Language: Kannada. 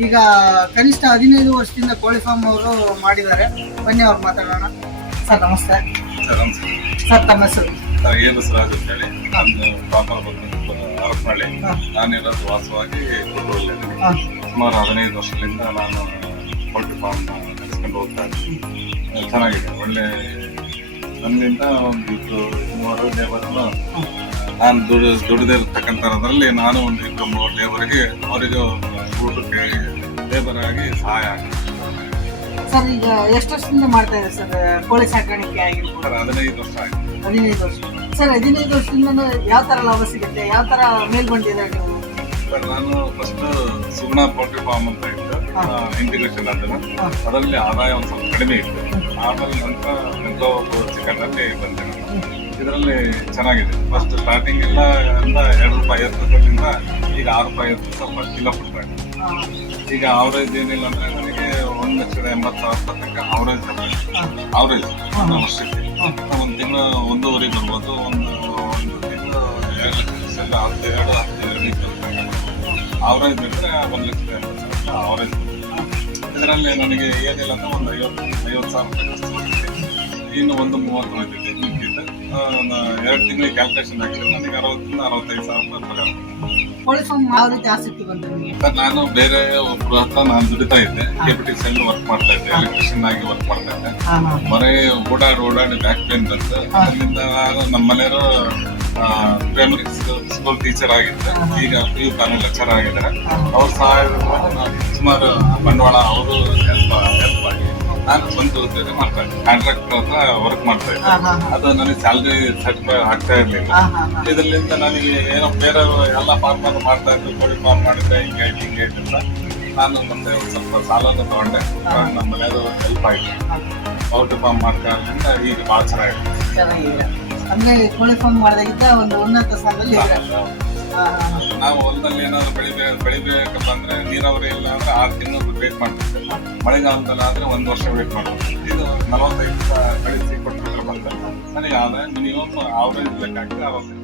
ಈಗ ಕನಿಷ್ಠ 15 ವರ್ಷದಿಂದ ಕೋಳಿ ಫಾರ್ಮ್ ಅವರು ಮಾಡಿದ್ದಾರೆ. ಬನ್ನಿ ಅವ್ರು ಮಾತಾಡೋಣ. ಸರ್ ನಮಸ್ತೆ. ಸರ್ ತಮ್ಮ ಹೆಸರು? ಏನು ಬಸವರಾಜ್ ಅಂತ ಹೇಳಿ. ನಾನು ಪ್ರಾಪರ್ ಹರಪನಹಳ್ಳಿ. ನಾನಿರೋದು ವಾಸವಾಗಿ ಕುಟುಂಬದಲ್ಲಿ ಸುಮಾರು 15 ವರ್ಷದಿಂದ ನಾನು ಪೋಲ್ಟ್ರಿ ಫಾರ್ಮ್ ನಡೆಸ್ಕೊಂಡು ಹೋಗ್ತಾ ಇದ್ದೀನಿ. ಚೆನ್ನಾಗಿದೆ, ಒಳ್ಳೆ ನನ್ನಿಂದ ಒಂದು 2-3 ಲೇಬರ್ನು ನಾನು ದುಡಿದಿರ್ತಕ್ಕಂಥದ್ರಲ್ಲಿ ನಾನು ಒಂದು 2-3 ಲೇಬರ್ಗೆ ಅವರಿಗೂ ಊಟಕ್ಕೆ ಲೇಬರ್ ಆಗಿ ಸಹಾಯ ಆಗಿದೆ. ಸರ್ ಈಗ ಎಷ್ಟು ವರ್ಷದಿಂದ ಮಾಡ್ತಾ ಇದೆ ಸರ್ ಕೋಳಿ ಸಾಕಾಣಿಕೆ ಆಗಿರ್ಬೋದು? 15 ವರ್ಷ ಆಗಿದೆ. 15 ವರ್ಷ. ಸರ್ 15 ವರ್ಷದಿಂದ ಯಾವ ಥರ ಲಾಭ ಸಿಗುತ್ತೆ, ಯಾವ ಥರ ಮೇಲ್ ಬಂದಿದೆ ನೀವು? ಸರ್ ನಾನು ಫಸ್ಟ್ ಸುಗುಣ ಪೋಲ್ಟ್ರಿ ಫಾರ್ಮ್ ಅಂತ ಇತ್ತು, ಇಂಟಿಗ್ರೇಷನ್ ಅದನ್ನು ಅದರಲ್ಲಿ ಆದಾಯ ಒಂದು ಸ್ವಲ್ಪ ಕಡಿಮೆ ಇತ್ತು. ಆಮೇಲೆ ನಂತರ ಚಿಕನ್ ಅಲ್ಲಿ ಬಂದೆ ನಾನು. ಇದರಲ್ಲಿ ಚೆನ್ನಾಗಿದೆ. ಫಸ್ಟ್ ಸ್ಟಾರ್ಟಿಂಗ್ ಎಲ್ಲ ಅಂತ ₹2.50 ಈಗ ₹6 ಸ್ವಲ್ಪ ಕಿಲೋ ಕೊಡ್ತಾರೆ. ಈಗ ಅವರೇಜ್ ಏನಿಲ್ಲ ಅಂದ್ರೆ ನನಗೆ 1,80,000 ತನಕ ಅವರೇಜ್ ಒಂದು ವರ್ಷಕ್ಕೆ. ಒಂದು ತಿಂಗಳು 1.5 ಬರ್ಬೋದು, ಒಂದು ತಿಂಗಳು 2 ಲಕ್ಷ ಅವರೇಜ್ ಬಿಟ್ಟರೆ 1,80,000 ಅವರೇಜ್. ಇದರಲ್ಲಿ ನನಗೆ ಏನಿಲ್ಲ ಅಂದ್ರೆ ಒಂದು 50,000 ಇನ್ನು ಒಂದು 30 ಹೋಗ್ತಿದೆ. 2 ತಿಂಗಳಿಗೆ ಕ್ಯಾಲ್ಕುಲೇಷನ್ ಆಗಿದ್ರೆ ನನಗೆ 60,000-65,000 ಪಗಾರ. ಕೋಳಿ ಫಾರ್ಮ್ ಯಾವ ರೀತಿ ಆಸಕ್ತಿ ಬಂತು ನಿಮಗೆ? ಸರ್ ನಾನು ಬೇರೆ ಒಬ್ಬರ ಹತ್ರ ನಾನು ದುಡಿತಾ ಇದ್ದೆ. KPTC ವರ್ಕ್ ಮಾಡ್ತಾ ಇದ್ದೆ, ಎಲೆಕ್ಟ್ರಿಷಿಯನ್ ಆಗಿ ವರ್ಕ್ ಮಾಡ್ತಾ ಇದ್ದೆ. ಬರೀ ಓಡಾಡಿ ಬ್ಯಾಕ್ ಪೇನ್ ಬಂತು. ಅದರಿಂದ ನಮ್ಮ ಮನೆಯವರು ಪ್ರೈಮರಿ ಸ್ಕೂಲ್ ಟೀಚರ್ ಆಗಿದ್ದೆ. ಈಗ PU ಕಾಲೇಜ್ ಲೆಕ್ಚರ್ ಆಗಿದ್ದಾರೆ. ಅವ್ರ ಸಹಾಯದಿಂದ ಸುಮಾರು ಬಂಡವಾಳ ಅವರು ಹೆಲ್ಪ್ ಆಗಿ ನಾನು ಸ್ವಂತ ಉದ್ಯೋಗ ಮಾಡ್ತಾ ಇದ್ದೆ. ಕಾಂಟ್ರಾಕ್ಟರ್ ಹತ್ರ ವರ್ಕ್ ಮಾಡ್ತಾ ಇದ್ದೆ. ಅದು ನನಗೆ ಸ್ಯಾಲ್ರಿ ಸರ್ಟಿಫೈ ಆಗ್ತಾ ಇರ್ಲಿಲ್ಲ. ಇದರಿಂದ ನನಗೆ ಏನೋ ಬೇರೆ ಎಲ್ಲ ಫಾರ್ಮರ್ ಮಾಡ್ತಾ ಇದ್ರು, ಕೋಳಿ ಫಾರ್ಮ್ ಮಾಡಿದ್ರೆ ಹಿಂಗೆ ಅಂತ ನಾನು ಮತ್ತೆ ಸ್ವಲ್ಪ ಸಾಲನ ತಗೊಂಡೆ. ನಮ್ಮ ಮನೆಯವರು ಹೆಲ್ಪ್ ಆಯ್ತು. ಪೌಲ್ಟ್ರಿ ಫಾರ್ಮ್ ಮಾಡ್ತಾ ಇರೋದ್ರಿಂದ ಈಗ ಭಾಳ ಚೆನ್ನಾಗಿದೆ. ಅಂದ್ರೆ ಕೋಳಿ ಫಾರ್ಮ್ ಮಾಡಿದಾಗಿದ್ದ ಒಂದು ಉನ್ನತ ಸ್ಥಾನದಲ್ಲಿ ನಾವು ಹೊಲದಲ್ಲಿ ಏನಾದ್ರು ಬೆಳಿಬೇಕಪ್ಪ ಅಂದ್ರೆ ನೀರಾವರಿ ಇಲ್ಲ ಅಂದ್ರೆ 6 ತಿಂಗಳು ವೇಟ್ ಮಾಡ್ತಿದ್ದೆ. ಮಳೆಗಾಲದಲ್ಲಿ ಆದ್ರೆ 1 ವರ್ಷ ವೇಟ್ ಮಾಡ್ಬೋದು. ಇದು 45 ಕಳಿಸಿ ಕೊಟ್ಟು ಬಂದ ನನಗೆ ಆದಾಯ ಮಿನಿಮಮ್ ಅವರೇಜ್ ಲೆಕ್ಕ ಹಾಕಿದ್ರೆ 60